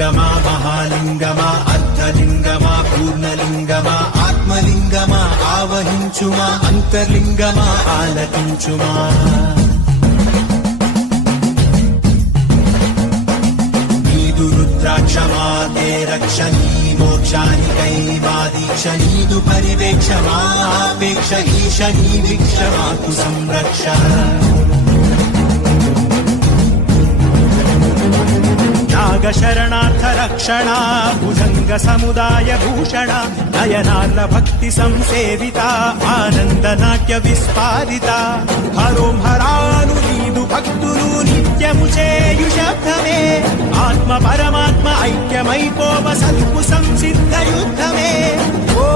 లింగమా మహాలింగమా అర్ధలింగమా పూర్ణలింగమా ఆత్మలింగమా ఆవహించుమా అంతర్లింగమా ఆలకించుమా రుద్రాక్షమాతే రక్షణీ మోక్షానికై మా దీక్ష నీదు పరివేక్ష మాపేక్ష ఈశనీ భిక్ష మాకు సంరక్ష నాగ శరణార్థ రక్షణ భుజంగ సముదాయ భూషణ నయనార్ల భక్తి సంసేవిత ఆనంద నాట్య విస్పారిత హరోం హరాను నీదు భక్తులు నిత్యము చేయు శబ్దమే ఆత్మ పరమాత్మ ఐక్యమైపోవ సత్కు సంసిద్ధ యుద్ధమే ఓ